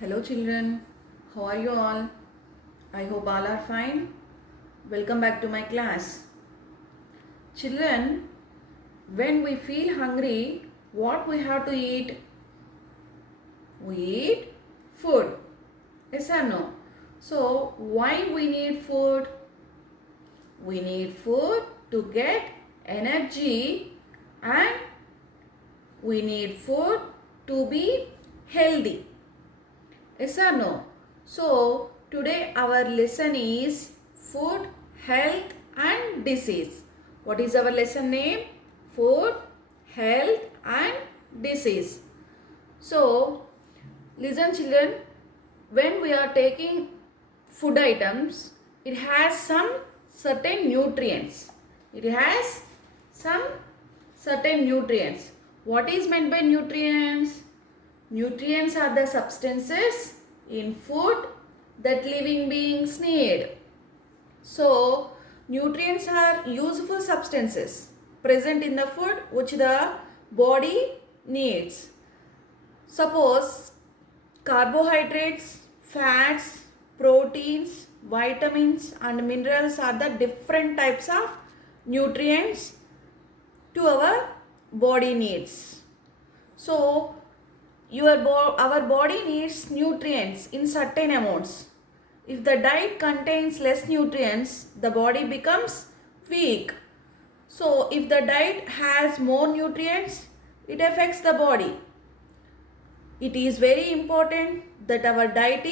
Hello children, how are you all? I hope all are fine. Welcome back to my class. Children, when we feel hungry, what we have to eat? We eat food. Yes or no? So, why we need food? We need food to get energy and we need food to be healthy. Yes or no? So, today our lesson is food, health and disease. What is our lesson name? Food, health and disease. So, listen children, when we are taking food items, it has some certain nutrients. It has some certain nutrients. What is meant by nutrients? Nutrients are the substances in food that living beings need. So, nutrients are useful substances present in the food which the body needs. Suppose carbohydrates, fats, proteins, vitamins and minerals are the different types of nutrients to our body needs. So, our body needs nutrients in certain amounts. If the diet contains less nutrients, the body becomes weak. So, if the diet has more nutrients, it affects the body. It is very important that our diet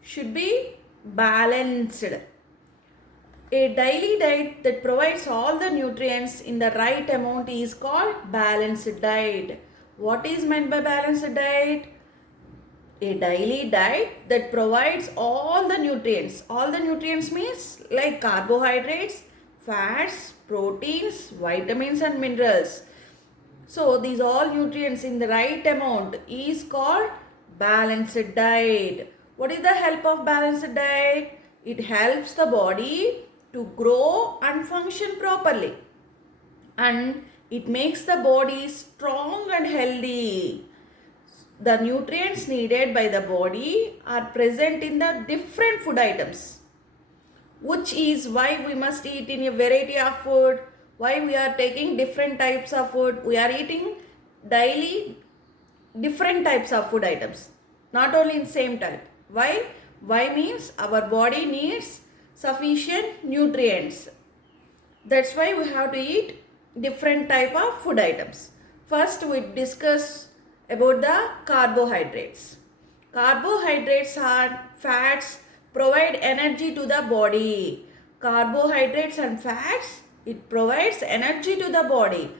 should be balanced. A daily diet that provides all the nutrients in the right amount is called balanced diet. What is meant by balanced diet? A daily diet that provides all the nutrients. All the nutrients means like carbohydrates, fats, proteins, vitamins and minerals. So these all nutrients in the right amount is called balanced diet. What is the help of balanced diet? It helps the body to grow and function properly. And it makes the body strong and healthy. The nutrients needed by the body are present in the different food items, which is why we must eat in a variety of food, why we are taking different types of food. We are eating daily different types of food items, not only in same type. Why means our body needs sufficient nutrients. That's why we have to eat different type of food items. First we discuss about the carbohydrates. Carbohydrates are fats provide energy to the body. Carbohydrates and fats, it provides energy to the body.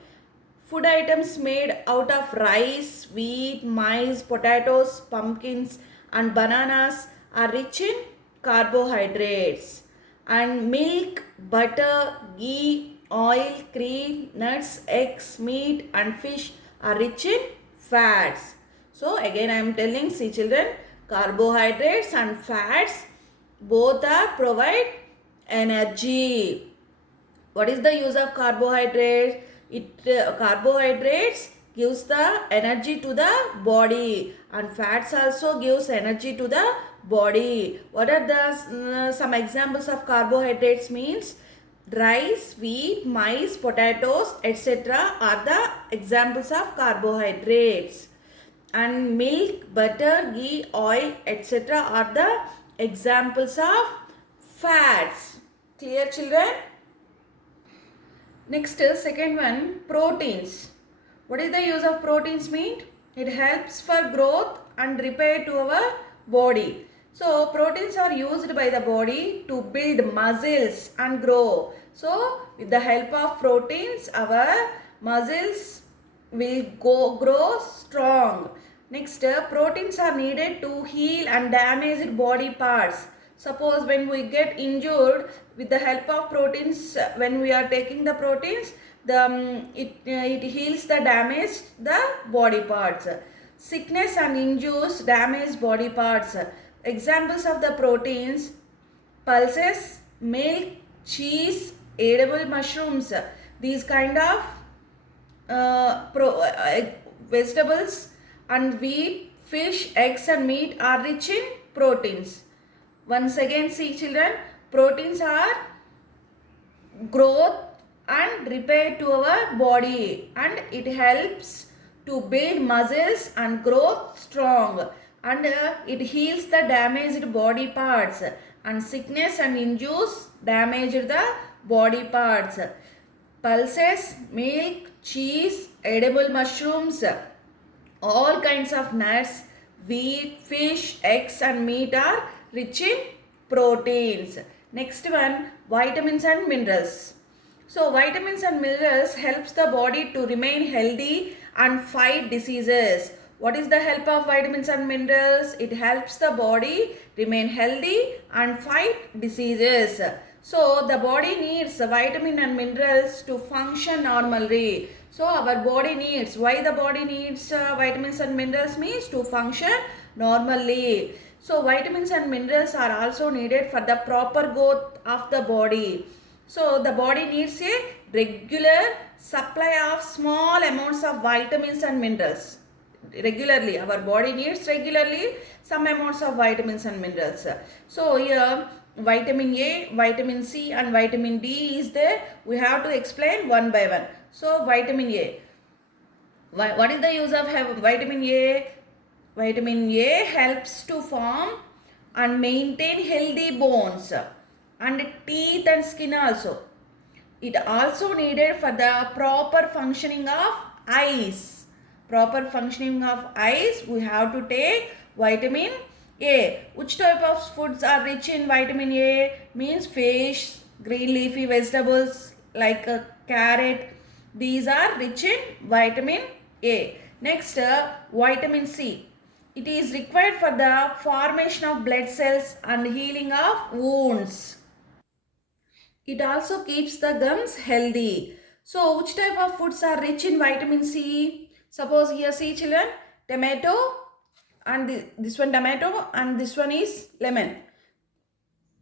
Food items made out of rice, wheat, maize, potatoes, pumpkins and bananas are rich in carbohydrates. And milk, butter, ghee, oil, cream, nuts, eggs, meat and fish are rich in fats. So again I am telling, see children, carbohydrates and fats both are provide energy. What is the use of carbohydrates? Carbohydrates gives the energy to the body and fats also gives energy to the body. What are the some examples of carbohydrates means? Rice, wheat, maize, potatoes, etc. are the examples of carbohydrates. And milk, butter, ghee, oil, etc. are the examples of fats. Clear children? Next, second one, proteins. What is the use of proteins mean? It helps for growth and repair to our body. So, proteins are used by the body to build muscles and grow. So, with the help of proteins, our muscles will grow strong. Next, proteins are needed to heal and damaged body parts. Suppose when we get injured, with the help of proteins, when we are taking the proteins, it heals the damaged the body parts. Sickness and injuries damage body parts. Examples of the proteins: pulses, milk, cheese, edible mushrooms. These kind of vegetables and wheat, fish, eggs and meat are rich in proteins. Once again, see children, proteins are growth and repair to our body, and it helps to build muscles and grow strong, and it heals the damaged body parts, and sickness and injuries damage the body parts. Pulses, milk, cheese, edible mushrooms, all kinds of nuts, wheat, fish, eggs and meat are rich in proteins. Next one, vitamins and minerals. So vitamins and minerals helps the body to remain healthy and fight diseases. What is the help of vitamins and minerals? It helps the body remain healthy and fight diseases. So the body needs vitamin and minerals to function normally. So our body needs, why the body needs vitamins and minerals means to function normally. So vitamins and minerals are also needed for the proper growth of the body. So the body needs a regular supply of small amounts of vitamins and minerals. Regularly, our body needs regularly some amounts of vitamins and minerals. So here vitamin A, vitamin C and vitamin D is there. We have to explain one by one. So vitamin A. What is the use of vitamin A? Vitamin A helps to form and maintain healthy bones and teeth and skin also. It also needed for the proper functioning of eyes. Proper functioning of eyes, we have to take vitamin A. Which type of foods are rich in vitamin A? Means fish, green leafy vegetables like carrot. These are rich in vitamin A. Next, vitamin C. It is required for the formation of blood cells and healing of wounds. It also keeps the gums healthy. So, which type of foods are rich in vitamin C? Suppose here see children, tomato and this one tomato and this one is lemon.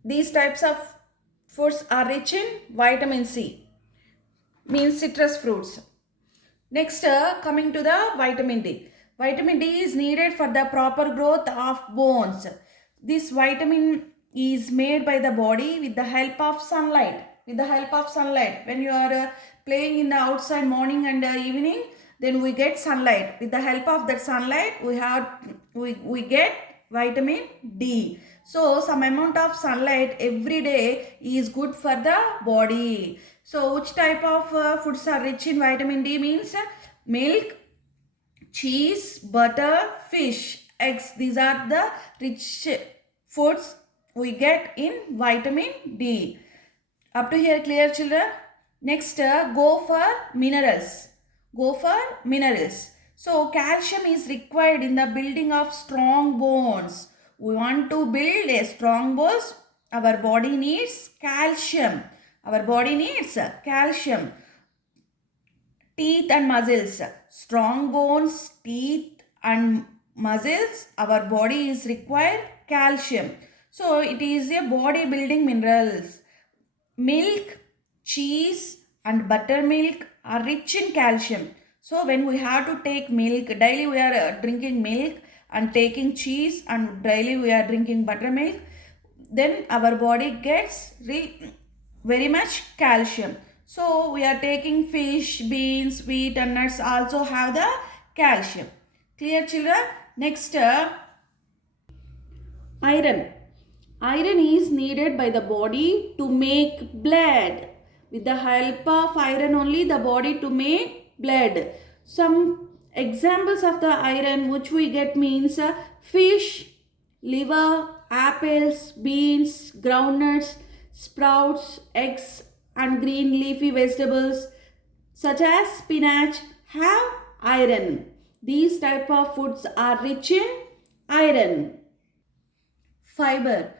These types of foods are rich in vitamin C, means citrus fruits. Next, coming to the vitamin D. Vitamin D is needed for the proper growth of bones. This vitamin is made by the body with the help of sunlight. With the help of sunlight. When you are playing in the outside morning and evening, then we get sunlight. With the help of that sunlight, we get vitamin D. So some amount of sunlight every day is good for the body. So which type of foods are rich in vitamin D means milk, cheese, butter, fish, eggs. These are the rich foods we get in vitamin D. Up to here clear children? Next go for minerals. Go for minerals. So calcium is required in the building of strong bones. We want to build a strong bones. Our body needs calcium. Our body needs calcium. Teeth and muscles. Strong bones, teeth and muscles. Our body is required calcium. So it is a body building minerals. Milk, cheese and buttermilk are rich in calcium. So when we have to take milk, daily we are drinking milk and taking cheese and daily we are drinking buttermilk, then our body gets very much calcium. So we are taking fish, beans, wheat and nuts also have the calcium. Clear children? Next, iron. Iron is needed by the body to make blood. With the help of iron only the body to make blood. Some examples of the iron which we get means fish, liver, apples, beans, groundnuts, sprouts, eggs and green leafy vegetables such as spinach have iron. These type of foods are rich in iron. Fiber.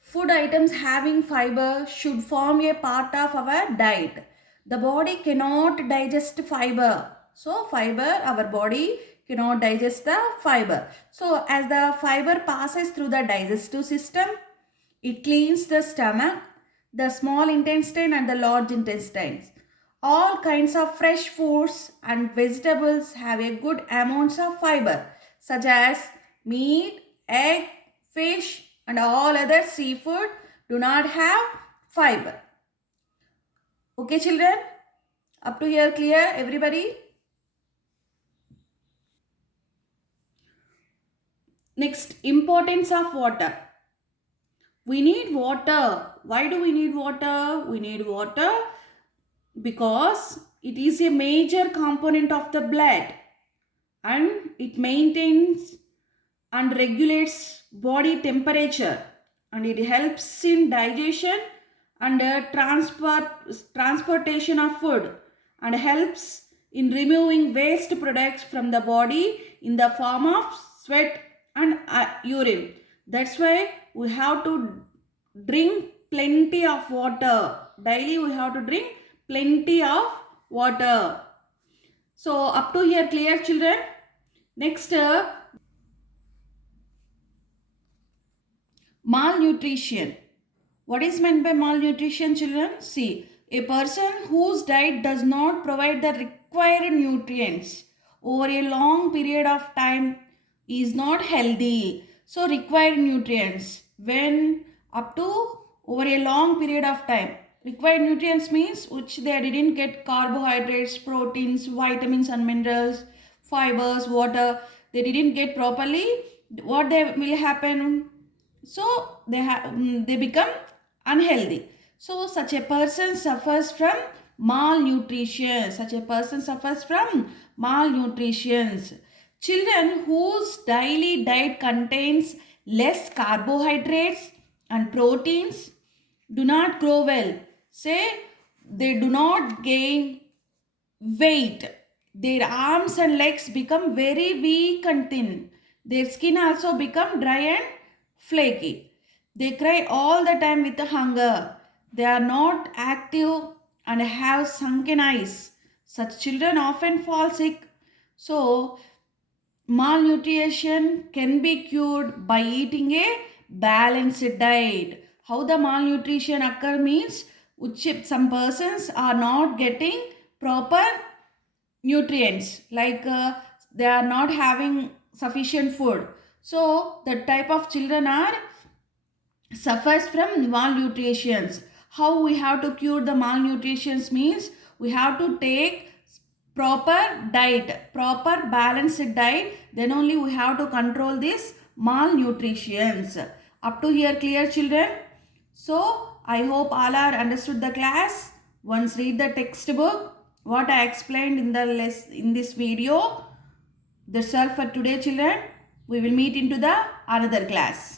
Food items having fiber should form a part of our diet. The body cannot digest fiber. So fiber, our body cannot digest the fiber. So as the fiber passes through the digestive system, it cleans the stomach, the small intestine and the large intestines. All kinds of fresh foods and vegetables have a good amounts of fiber such as meat, egg, fish, and all other seafood do not have fiber. Okay, children? Up to here clear, everybody? Next, importance of water. We need water. Why do we need water? We need water because it is a major component of the blood and it maintains and regulates body temperature and it helps in digestion and transportation of food and helps in removing waste products from the body in the form of sweat and urine. That's why we have to drink plenty of water. Daily we have to drink plenty of water. So up to here clear, children? Next, malnutrition. What is meant by malnutrition, children? See, a person whose diet does not provide the required nutrients over a long period of time is not healthy. So, required nutrients when up to over a long period of time. Required nutrients means which they didn't get carbohydrates, proteins, vitamins and minerals, fibers, water. They didn't get properly. What they will happen? So they become unhealthy. So such a person suffers from malnutrition. Children whose daily diet contains less carbohydrates and proteins do not grow well. Say they do not gain weight. Their arms and legs become very weak and thin. Their skin also become dry and flaky. They cry all the time with hunger. They are not active and have sunken eyes. Such children often fall sick. So, malnutrition can be cured by eating a balanced diet. How the malnutrition occur means which some persons are not getting proper nutrients, like they are not having sufficient food. So the type of children are suffers from malnutrition. How we have to cure the malnutrition means we have to take proper diet, proper balanced diet, then only we have to control this malnutrition. Up to here clear, children? So I hope all are understood the class. Once read the textbook what I explained in this video. That's all for today, children. We will meet into the another class.